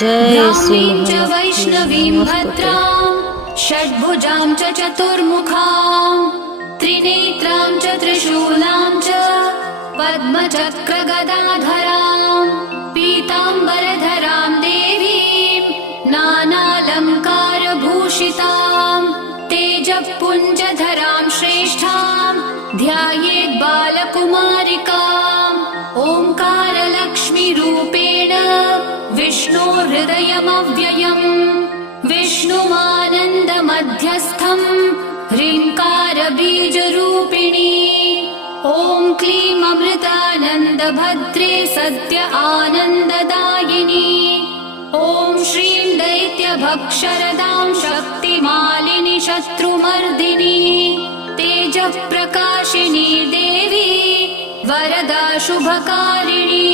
ब्राह्मीं च वैष्णवीं भद्रां षड्भुजां च चतुर्मुखां त्रिनेत्रां च त्रिशूलां च पद्मचक्रगदाधरां पीताम्बरधरां देवीं नानालङ्कारभूषितां तेजःपुञ्जधरां श्रेष्ठां ध्यायेत् बालकुमारिकाम् ओङ्कारलक्ष्मीरूपेण विष्णोर्हृदयमव्ययम् विष्णुमानन्दमध्यस्थम् ह्रीङ्कारबीजरूपिणी ॐ क्लीं अमृतानन्दभद्रे सद्य आनन्ददायिनी ॐ श्रीं दैत्यभक्षरदां शक्तिमालिनि शत्रुमर्दिनी तेजःप्रकाशिनी देवी वरदा शुभकारिणी